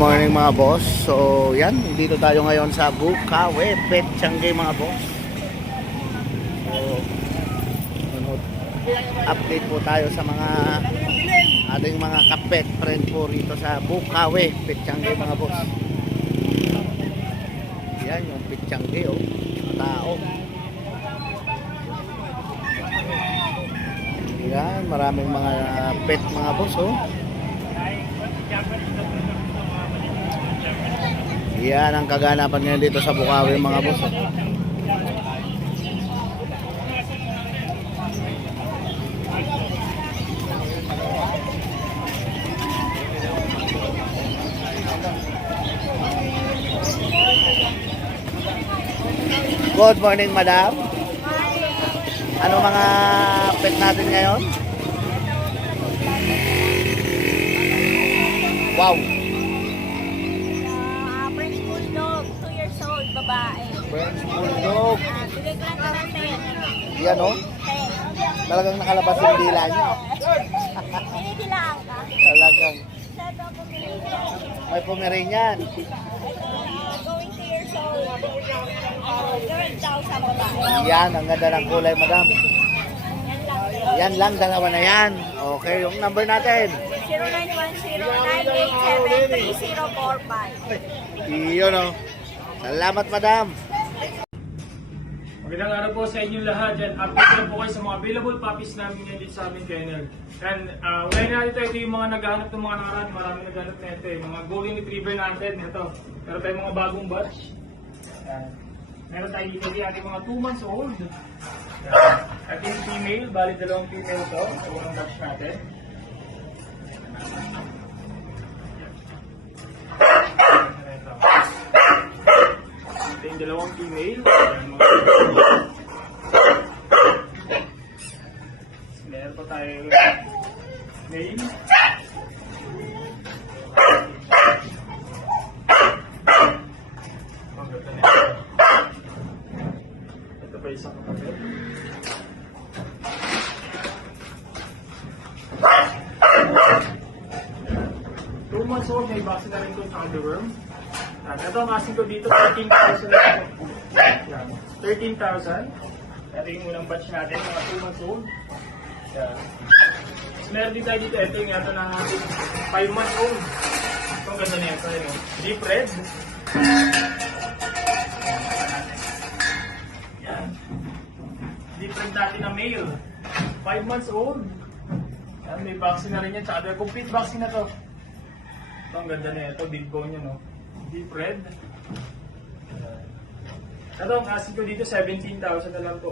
Morning mga boss. So yan, dito tayo ngayon sa Bukawi Pet Changi mga boss. So update po tayo sa mga ating mga kapet friend po rito sa Bukawi Pet Changi mga boss. Yan yung Pet Changi, oh, tao. Yan, maraming mga pet mga boss, oh. Yan ang kaganapan ngayon dito sa Bukawi mga boss. Good morning, madam. Ano mga pet natin ngayon? Wow. French Bulldog, 2 years old, babae. French Bulldog. Bigay ko lang ka ng 10. Yan, oh. 10. Talagang nakalabas yung dila niya. Dinidilaan ka? Talagang Sabi ako pumili. may Pomeranian. Going 2 years old. Girl daw sa babae. Yan, ang ganda ng kulay, madam. Yan lang. Yan lang, dalawa na yan. Okay, yung number natin. 0910-987-3045. Iyon, oh. Salamat, madam. Magandang araw po sa inyong lahat. Yan, update na po kayo sa mga available puppies namin ngayon dito sa aming kennel. And ngayon natin ito yung mga naghahanap ng mga nakaraan. Maraming naghahanap na ito. Yung mga golden retriever natin. Ito. Meron tayong mga bagong batch. Meron tayo dito yung ating mga 2 months old. At yung female, bali dalawang female ito. Ito ang batch natin. Ito yung dalawang female. Meron pa tayo male. Ito pa isang kapatid. Two months old, may vaccine na rin ito sa underworm. Ito ang asking ko dito, 13,000 lang. 13,000. Ito yung unang batch natin, mga 2 months old. Yan. Meron din tayo dito, ito yung yata na 5 months old. Ito ang ganda niya, ito yun. Deep red. Yan. Deep red natin na male. 5 months old. Yan, may vaccine na rin yan. Tsaka complete vaccine na to. Ito ang ganda niya, ito big bone yun, no? Deep red. Ito ang asking ko dito, 17,000 na lang po.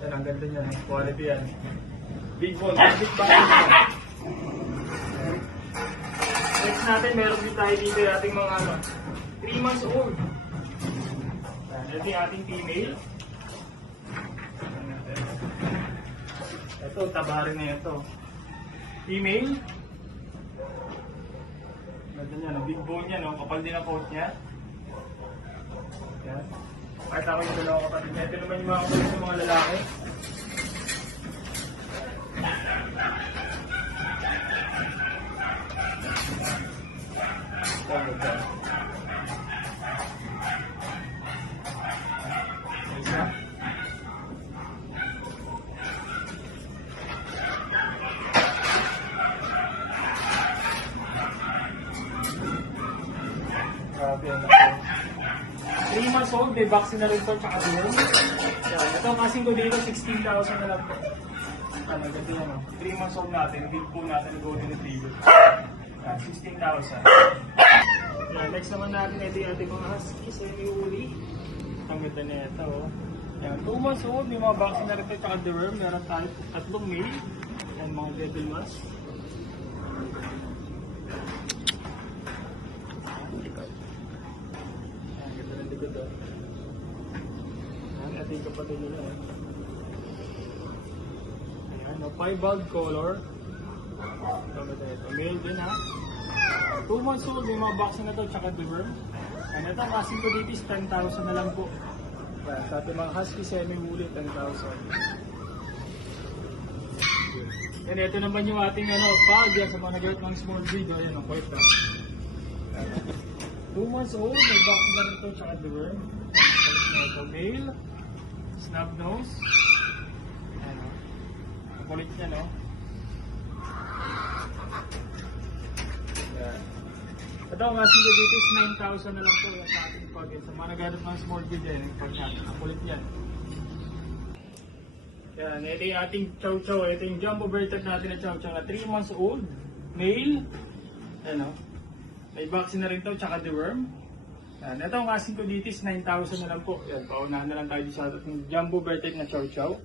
Yan, ang ganda niya, quality yan. Big bone, big vaccine. Next natin, meron din tayo dito yung ating mga 3 months old. Ito yung ating female. Ito, tabarin na ito. Female. Ganda niya, big bone niya, no? Kapal din ang coat niya. Yan. Kahit ako yung dalawang kapatid niya. Ito naman yung mga kapatid ng mga lalaki. Isa. Grabe, 3 months old, may vaccine na rin po, tsaka din. Ito ang kasing ko dito, 16,000 na lang po. Ano, ganda yan, no? 3 months old natin, big po natin, golden retriever. 16,000. Next naman natin, ito yung ating mga husky sa uli. Ang ganda na ito, oh. 2 months old, may mga vaccine na rin po, tsaka deworm. Meron tayo 3 male. Yan, mga devil mask. Ating kapatid nila. Ayan, no, piebald color. Ito, male din ha. 2 months old, may mga vaccine na ito, tsaka deworm. And ito, ang asking ko dito is 10,000 na lang po. Sa ating mga husky semi-woolly, 10,000. And ito naman yung ating pag yan sa mga nag-get ng small breed. Ayan, ang kwenta. 2 months old, may vaccine na rin ito, tsaka deworm. Male, snub nose. Ayan o. Ang kulit niya, no? Ayan. Ito ang asking ko dito is 9,000 na lang ito. Yung sa ating pag sa mga naghanap ng small bid yan, yung pag natin. Ang kulit yan. Yan, ito yung ating chow chow. Ito yung jumbo bird natin na chow chow na 3 months old. Male. Ayan o. May vaccine na rin ito, tsaka deworm. Yan. Ito ang asking ko dito is 9,000 na lang po. Yan, paunahan na lang tayo sa ating jumbo bird na chow chow.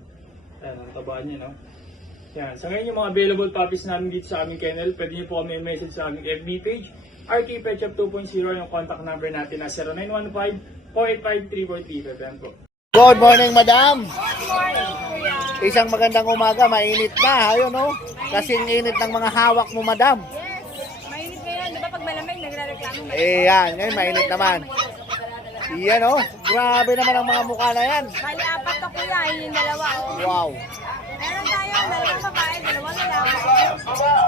Yan, ang tabaan niya, no? Yan. Sa ngayon yung mga available puppies namin dito sa aming kennel, pwede niyo po kami message sa aming FB page. RK Pet Shop 2.0, yung contact number natin na 0915-485-3435. Yan po. Good morning, madam. Good morning, kuya. Isang magandang umaga, mainit na. Ayun, no? Kasing init ng mga hawak mo, madam. Yes, mainit ngayon. Di ba pag malamig, nagre-reklamo. Eh, yan. Ngayon, mainit naman. Yan, oh. Grabe naman ang mga mukha na yan. Bali, apat to kuya. Yun yung dalawa. Oh. Wow. Meron tayong dalawang babae, dalawang lalaki.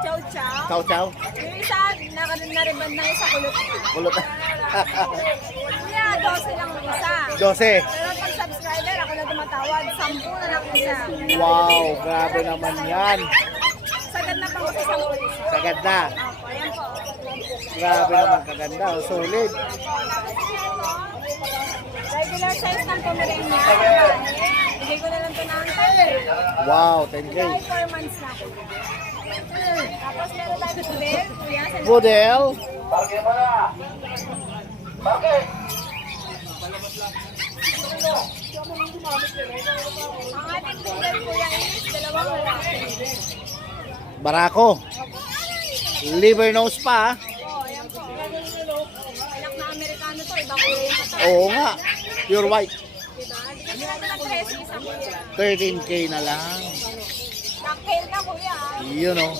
Chow chow. Chow, chow. Yung isa, nariban na yung sa kulot niya. Kulot. Kuya, 12 lang ang isa. 12. Pero pag subscriber, ako na tumatawad. 10 na lang isa. Wow, grabe naman yan. Sagad na pang sa 10 isa. Sagad na. Opo, ayan po. Grabe naman kaganda. Oh, solid. Regular size ng pumiring niya. Bigay ko na lang ito ng 10. Wow, 10K. 4 months na. Tapos meron tayo poodle, kuya. Sa Poodle. ang ating poodle, kuya, is dalawang lalaki. Barako. Liver nose pa. Oh, ayan po. Anak na Amerikano to, ibang kulay yung kata. Oo nga. Pure white. Diba? Hindi natin ang presyo sa kuya. 13K na lang. Cocktail na kuya. Yun, oh.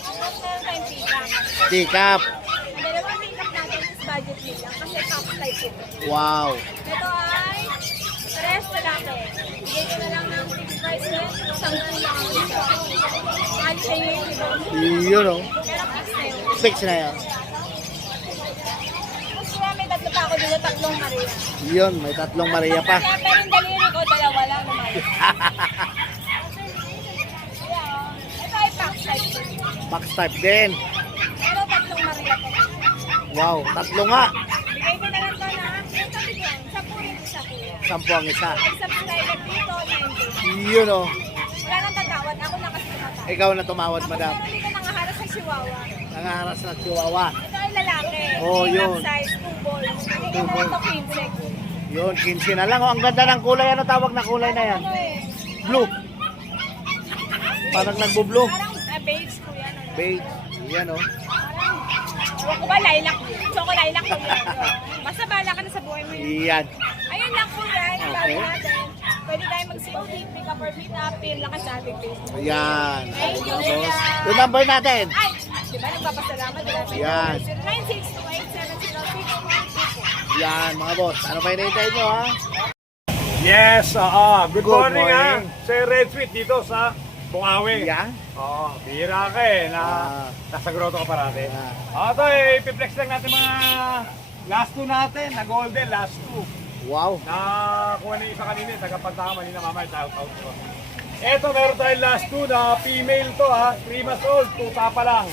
Tapos meron tayong pick-up. Teacup. Ang dalawang pick-up natin is budget meal lang kasi top type ito. Wow. Ito ay tres lalaki. Bigay ko na lang ng fixed price na 10 lang ang isa. Mahal siya yung iba. Yun, oh. Pero fixed na yun. Fix na yan. Tapos kuya, may tatlo pa ako dito, tatlong Maria. Yun, may tatlong Maria pa. Kaya pero yung daliri ko, dalawa lang naman. Kuya, oh. Ito ay pack type. Max type din. Pero tatlong Maria pa. Wow, tatlo nga. Bigay ko na lang to na, yung sabi ko, 10 rin isa kuya. 10 ang isa. Pag subscriber dito, 90. Yun, oh. Wala nang tatawad, ako na kasi tumatawad. Ikaw na tumawad, Tapos madam. meron dito nangaharap sa Chihuahua. Nangaharas na chihuahua. Ito ay lalaki. Oh, yun. Half size, 2 balls. Bigay ko Two na lang to balls. 15. Yun, 15 na lang. Oh, ang ganda ng kulay. Ano tawag na kulay na yan? Ano eh? Blue. Parang nagbo-blue. Parang beige kuya. Ano? Beige. Yan, oh. Parang, ewan ko ba, lilac. Choco lilac kuya. Basta bahala ka na sa buhay mo yun. Yan. Ayun lang kuya, yung bago Okay. natin. Pwede tayo mag-COD, pick up or meet up, pin lang ka sa ating Facebook. Yan. Thank you, Tapos, kuya. yung number natin. Ay, di ba nagpapasalamat? Yan. 0962870622. Yan, mga boss. Ano pa hinihintay nyo, ha? Yes, good, Good morning, morning. Sir Red Sweet dito sa Bukawi. Yan. Bihira ka eh, na nasa grotto ka parati. Ito eh, ipiplex lang natin mga last two natin, na golden, last two. Wow. Na kung ano yung isa kanina, tagapagtama ni na mama, shout out ko. Ito, meron tayong last two na female to 3 months old, tuta pa lang.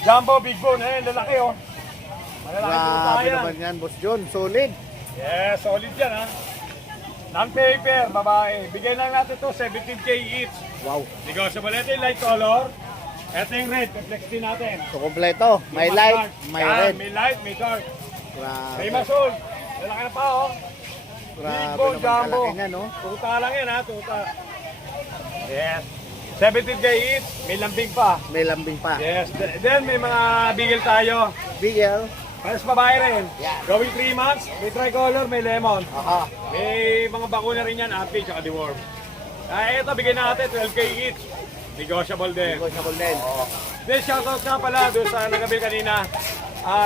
Jumbo, big bone, lalaki oh. Malalaki tuta Grabe yan. naman yan, Boss John. Solid. Yes, solid yan Non-paper, babae. Bigyan lang natin to 17K each. Wow. Negotiable. Ito yung light color. Ito yung red, flex din natin. So, kompleto. May Yung light, dark. may Yan, red. May light, may dark. 3 Grabe. months old. Lalaki na pa oh. Grabe bone, naman jumbo. kalaki niya, no? Tuta lang yan tuta. Yes. 17K each, may lambing pa. May lambing pa. Yes. Then may mga bigel tayo. Bigel. Pares babae rin. Yan. Going 3 months, may tricolor, may lemon. Aha. May mga bakuna rin yan, api, tsaka deworm. Ito, bigyan natin 12K each. Negotiable din. Negotiable din. Then, shoutout nga pala doon sa nagabil kanina.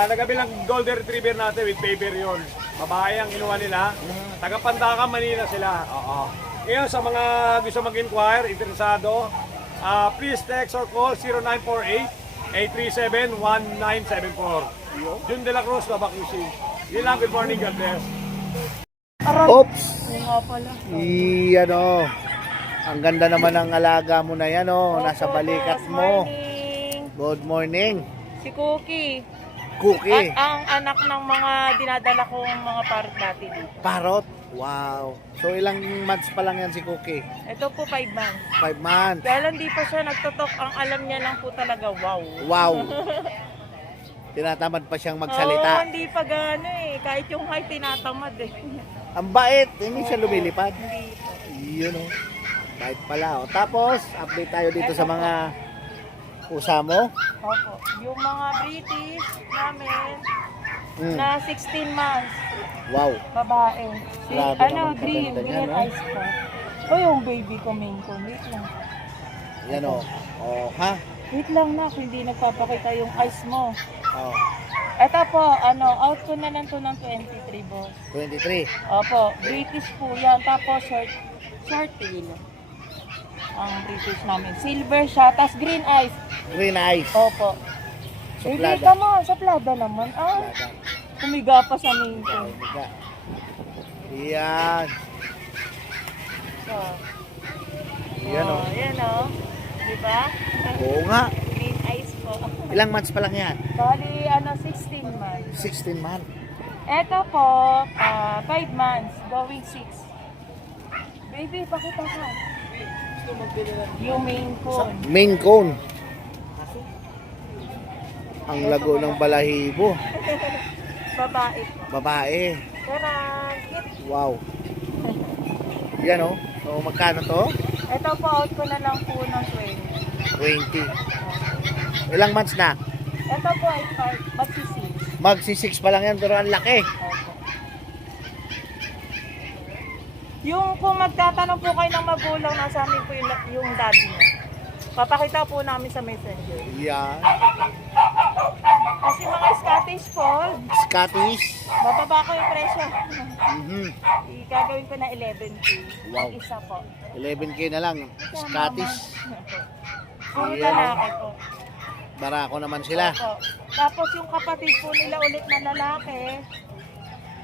Nagabil ang golden retriever natin with paper yun. Babae ang inuha nila. Taga Pandacan, Manila sila. Ngayon, sa mga gusto mag-inquire, interesado, please text or call 0948-837-1974. Jun de la Cruz, Babakusi. Yun lang, good morning, God bless. Oops! Yung nga pala. Ano, ang ganda naman ng alaga mo na yan, oh. Nasa Opo, balikat boss. mo. Morning. Good morning. Si Cookie. Cookie. At ang anak ng mga dinadala kong mga parrot dati dito. Parrot. Wow. So ilang months pa lang yan si Cookie? Ito po 5 months. 5 months. Kaya lang di pa siya nagtotok. Ang alam niya lang po talaga, wow. Wow. Tinatamad pa siyang Oo, magsalita. hindi pa gano eh. Kahit yung height, tinatamad eh. Ang bait. Hindi siya lumilipad. Hindi po. Yun oh. Bait pala. Oh. Tapos, update tayo dito sa mga pusa mo. Opo. Yung mga British namin Hmm. na 16 months. Wow. Babae. Si, Grabe naman green. kaganda niya, Green no? eyes ko. O yung baby ko, main ko. Wait lang. Yan oh. Oh, ha? Wait lang na, hindi nagpapakita yung eyes mo. Oh. Ito po, out ko na lang to ng 23, boss. 23. Opo, British po yan. Tapos short tail. Ang British namin. Silver siya, tas green eyes. Green eyes. Opo. Suplada. Hindi ka mo, sa plada naman. Plada. Kumiga pa sa main ko. Higa. Yan. So, Yan oh. Yan o. Diba? Oo nga. Green eyes po. Ilang months pa lang yan? Bali, 16 months. 16 months. Ito po, 5 months, going 6. Baby, pakita ka. Yung main ko. Main cone. Ang lago ng balahibo. Babae. Babae. Tara, kit. Wow. Yan oh. So magkano to? Ito po, out ko na lang po ng 20. 20. Ilang months na? Ito po ay magsisig. Magsi-6 pa lang yan pero ang laki. Opo. Yung kung magtatanong po kayo ng magulang, nasa amin po yung daddy niya. Papakita po namin sa messenger. Yan. Kasi mga Scottish Fold, Scottish. bababa ko yung presyo. Mhm. Gagawin ko na 11K. Wow. Ang isa po. 11K na lang. Scottish. Puro Ayan, lalaki po. Barako naman sila. Opo. Tapos yung kapatid po nila ulit na lalaki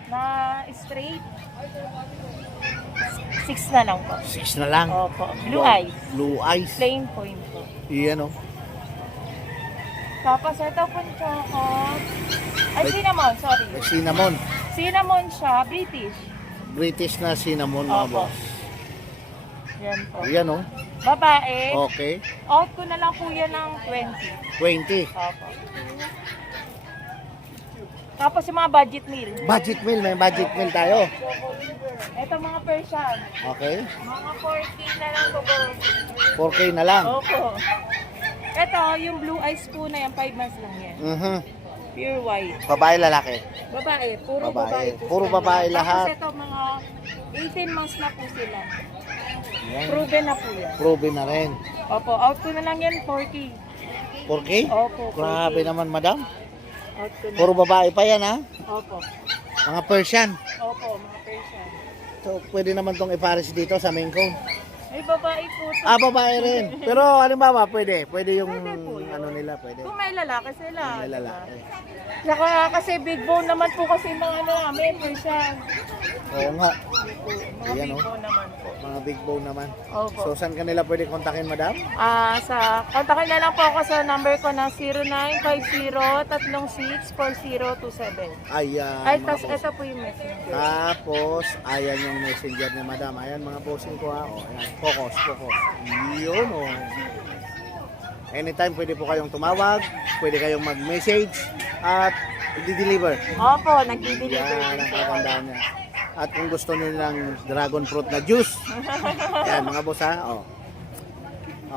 na straight, 6 na lang po. 6 na lang. Opo. Blue Wow. eyes. Blue eyes. Plain point po. Yan oh. Tapos ito po choco. Ay, cinnamon, sorry. May cinnamon. Cinnamon siya, British. British na cinnamon mga Opo. boss. Yan po. Yan oh. Babae, Okay. out ko na lang po yan ng 20. 20. Opo. Tapos yung mga budget meal. Budget meal. May budget meal tayo. Ito mga Persian. Okay. Mga 4K na lang po po. 4K na lang. Opo. Ito, yung blue eyes po na yan, 5 months lang yan. Mhm. Pure white. Babae, lalaki. Babae, puro Babae. babae. po Puro sila. babae lahat. Tapos ito, mga 18 months na po sila. Yan. Proven na po yan. Proven na rin. Opo, out ko na lang yan, 4K. 4K? Opo, 4K. Grabe naman, madam. Out ko na. Puro babae pa yan, ha? Opo. Mga Persian. Opo, mga Persian. So, pwede naman tong ipares dito sa main cone. May babae po. to. Babae rin. Pero, halimbawa, pwede. Pwede yung, Pwede po yun. ano nila, pwede. Kung may lalaki sila. May lalaki. Saka kasi big bone naman po kasi mga ano namin, Persian. Oo nga. Mga Ayan, big oh. bone naman po. Mga big bone naman. Opo. So, saan kanila pwede kontakin, madam? Kontakin na lang po ako sa number ko na 0950-364027. Ayan. Ay, mga tas boss. ito po yung messenger. Tapos, ayan yung messenger ni madam. Ayan, mga bossing ko, ha? O, ayan. Focus, focus. Yun, o. Anytime pwede po kayong tumawag, pwede kayong mag-message, at i-deliver. Opo, nag-deliver Yan din ang po. kakandaan niya. At kung gusto niyo ng dragon fruit na juice, yan mga boss ha. Oh.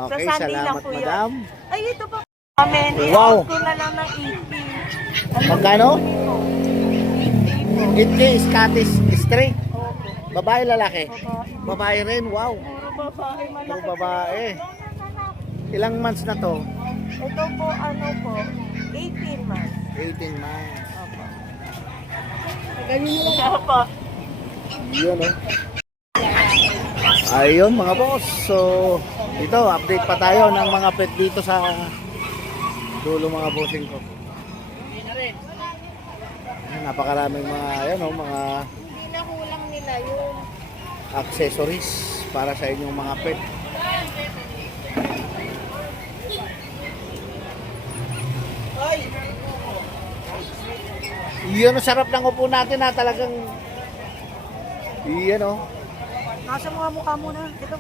Okay, Sa Sunday lang salamat po yun. madam. Ay, ito pa. Amen. Wow. I-out ko na lang ng 80. Magkano? 80 po. 8K Scottish straight. Opo. Babae, lalaki? Babae. Babae rin, wow. Puro babae, malaki. Puro babae. Ilang months na to? Ito po, 18 months. 18 months. Opo. Ganyan na lang. Opo. Yun oh. Ayun mga boss. So, ito, update pa tayo ng mga pet dito sa dulo mga bossing ko. Napakaraming mga, ayan o, mga Hindi na kulang nila yung accessories para sa inyong mga pet. Yun, ang sarap ng upo natin ha, talagang yan o. Nasa mukha muna. Ito.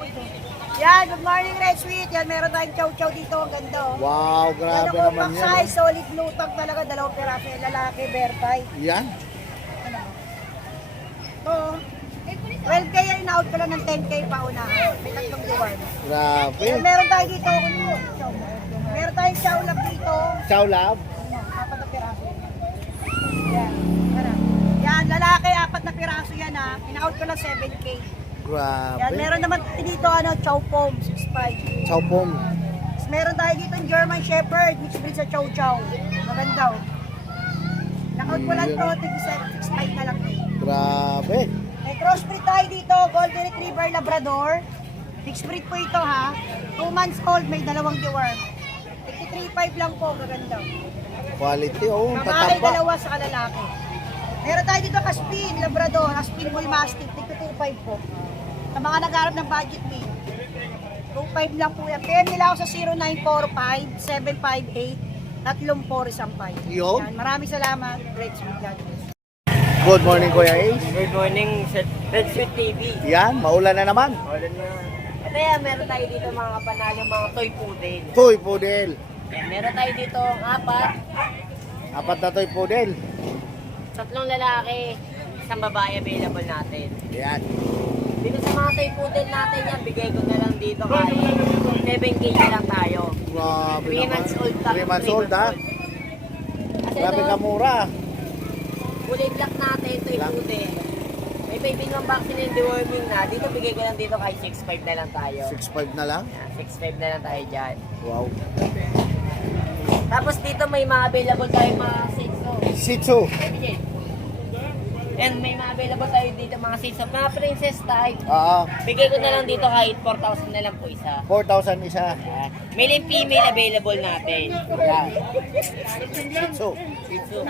Yan, good morning Red Sweet. Yan, meron tayong chow-chow dito. Ang ganda oh. Wow, Yan grabe ako, naman pack yan. size, solid blue tag talaga. Dalawang piraso yung lalaki, bear tie. Yan. Ito, 12K yan, in-out ko lang ng 10K pa una. May tatlong reward. Grabe. Yan, meron tayo dito. Meron tayong chow lab dito. Chow Lab. Apat na piraso. Yan, ano. Yan, lalaki, apat na piraso yan ha. In-out ko lang 7K. Yan, Grabe. meron naman dito ano, chow pom, 6'5". Chow Pom. Tapos meron tayo dito yung German Shepherd, mixed breed sa Chow Chow. Maganda oh. Knockout ko lang to, 6'5" na lang. Grabe. May crossbreed tayo dito, Golden Retriever Labrador. Mixed breed po ito ha. 2 months old, may dalawang deworm. 3.5 lang po, maganda. Quality oh, Babae tataba. dalawa sa lalaki. Meron tayo dito Aspin Labrador, Aspin Bull Mastiff, 2.5 po. Sa mga nagharap ng budget meal. 2.5 lang po yan. PM nila ako sa 0945-758-3415. Yun. Yan, maraming salamat. Great sweet God bless. Good morning, Kuya Ace. Good morning, Red Sweet TV. Yan, maulan na naman. Ito yan, meron tayo dito mga panalo, mga toy poodle. Toy Poodle. Yan, meron tayo dito apat, Apat na Toy Poodle. 3 lalaki, 1 babae available natin. Yan. Dito sa mga toy poodle natin yan, bigay ko na lang dito kahit 7K na lang tayo. Grabe 3 naman. months old 3 months old ha. Kasi Grabe ito, ka mura. kulay black natin, toy Black. poodle. May baby ng vaccine and deworming na. Dito bigay ko lang dito kahit 6.5 na lang tayo. 6.5 na lang. Yan, 6.5 na lang tayo dyan. Wow. Tapos dito may mga available tayo mga seats. No? Shih Tzu. And may mga available tayo dito mga seats of mga princess type. Oo. Bigay ko na lang dito kahit 4,000 na lang po isa. 4,000 isa. Yan. Male and female available natin. Yan. Shih Tzu. Shih Tzu.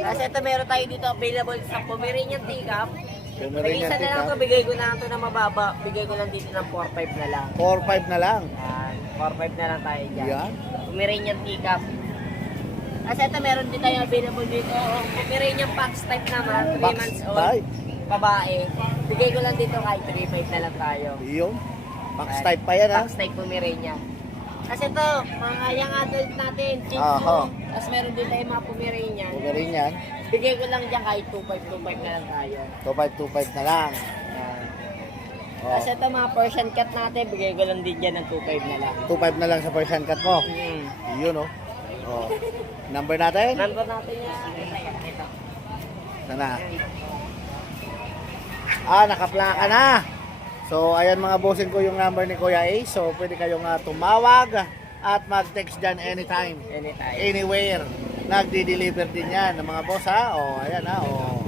Kasi ito meron tayo dito available sa Pomeranian Teacup. Pomeranian Isa na lang Teacup. to, bigay ko na lang to na mababa. Bigay ko lang dito ng 4,500 na lang. 4,500 na lang. Yan. 4,500 na lang tayo dyan. Yan. Pomeranian Teacup. Kasi ito meron din tayo available dito. Pomeranian Fox type naman, 3 Fox months old. type. Babae. Bigay ko lang dito kahit 3,500 na lang tayo. Yung. Max type pa yan ha. Fox type Pomeranian. Kasi ito, mga young adult natin, Shih Aha. Tzu. Tapos meron din tayo mga Pomeranian. Pomeranian. Bigay ko lang dyan kahit 2,500 na lang tayo. 2,525 na lang. Yan. Oh. Kasi ito mga Persian cat natin, bigay ko lang din dyan ng 2,500 na lang. 2,500 na lang sa Persian cat mo. Yun oh. Oh. Number natin? Number natin yan. Ito. Sana. Nakaplaka na. So, ayan mga bossing ko yung number ni Kuya Ace. So, pwede kayong tumawag at mag-text dyan anytime, Anytime. anywhere. Nagdi-deliver din yan ng mga boss ha. O, ayan ha. O.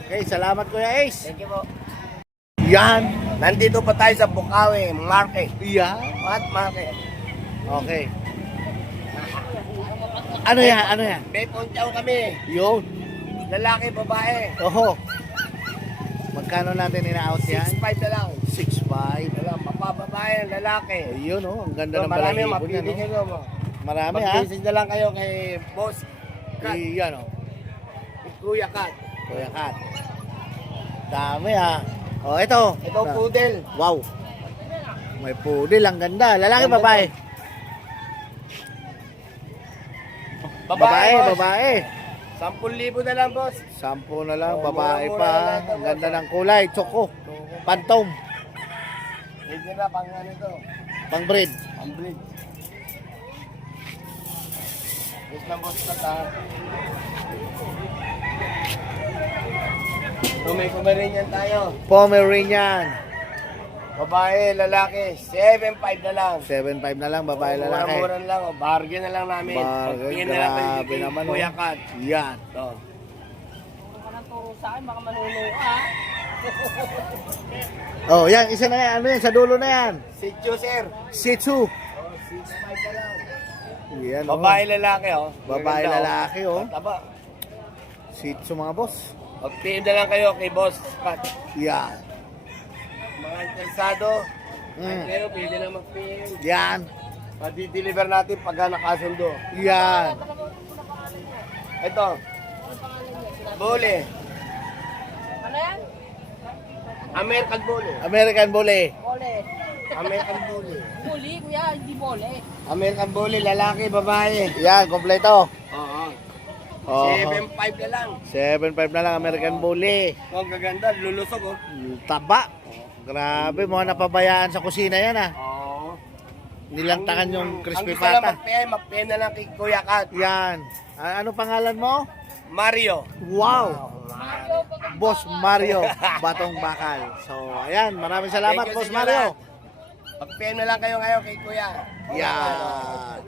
Okay, salamat Kuya Ace. Thank you po. Yan. Nandito pa tayo sa Bukawi, Market. Yan. What Market? Okay. Ano yan? Ano yan? May puntaw kami. Yun. Lalaki, babae. Oho. Magkano natin ina-out yan? 6.5 na lang. 6.5. Wala, mapababae, lalaki. Ayun oh, ang ganda So, ng marami, balahibo niya, mapili no? nyo mo. Marami ha. Mag-message na lang kayo kay Boss Kat, Iyan oh. Kuya Kat. Kuya Kat. Dami ha. Oh, ito. Ito poodle. Wow. May poodle, ang ganda. Lalaki, Ganda babae? Babae, boss. Babae. 10,000 na lang, boss. 10 na lang, Oh, babae mura-mura pa. na Ha? ito, Ang ganda boss. ng kulay, tsoko. Pantom, Hindi na, pang ano to. pang breed. Ang breed. Yes na, boss Kat, ha. So, may Pomeranian tayo. Pomeranian. Babae, lalaki, 7.5 na lang. 7.5 na lang, babae, lalaki. Mura-mura na lang, bargain na lang namin. Bargain, Pagtingin na lang tayo grabe kay naman, Kuya oh. Kat. Yan. To. Kung ka turo sa akin, baka manuno ka. Oh, yan, isa na yan. Ano yan? Sa dulo na yan. Si Sir. Shih Tzu. 6.5 na lang. Yan, oh. Babae, lalaki, oh. Babae, Maganda, lalaki, oh. Taba. Shih Tzu mga boss. Mag-PM na lang kayo kay Boss Pat. Yan. Mga interesado, Mm. kayo pwede na mag-PM. Yan. Pati-deliver natin pagka nakasundo. Yan. Ito. Bole. Ano yan? American Bole. American Bully. Bole. American Bole. Buli, kuya, hindi bole. American Bole, lalaki, babae. Yan, kompleto. Oo. Oh. 7.5 na lang. 7.5 na lang American Bully. Ang gaganda, lulusog oh. Taba. Grabe, mga napabayaan sa kusina yan ah. Oo. Nilantakan yung crispy Ang gusto lang pata. mag-PM na lang kay Kuya Kat. Yan. Ano pangalan mo? Mario. Wow. Boss Mario Batong Bakal. So, ayan, maraming salamat Thank you, Boss Senora. Mario. Mag-PM na lang kayo ngayon kay Kuya. Yan.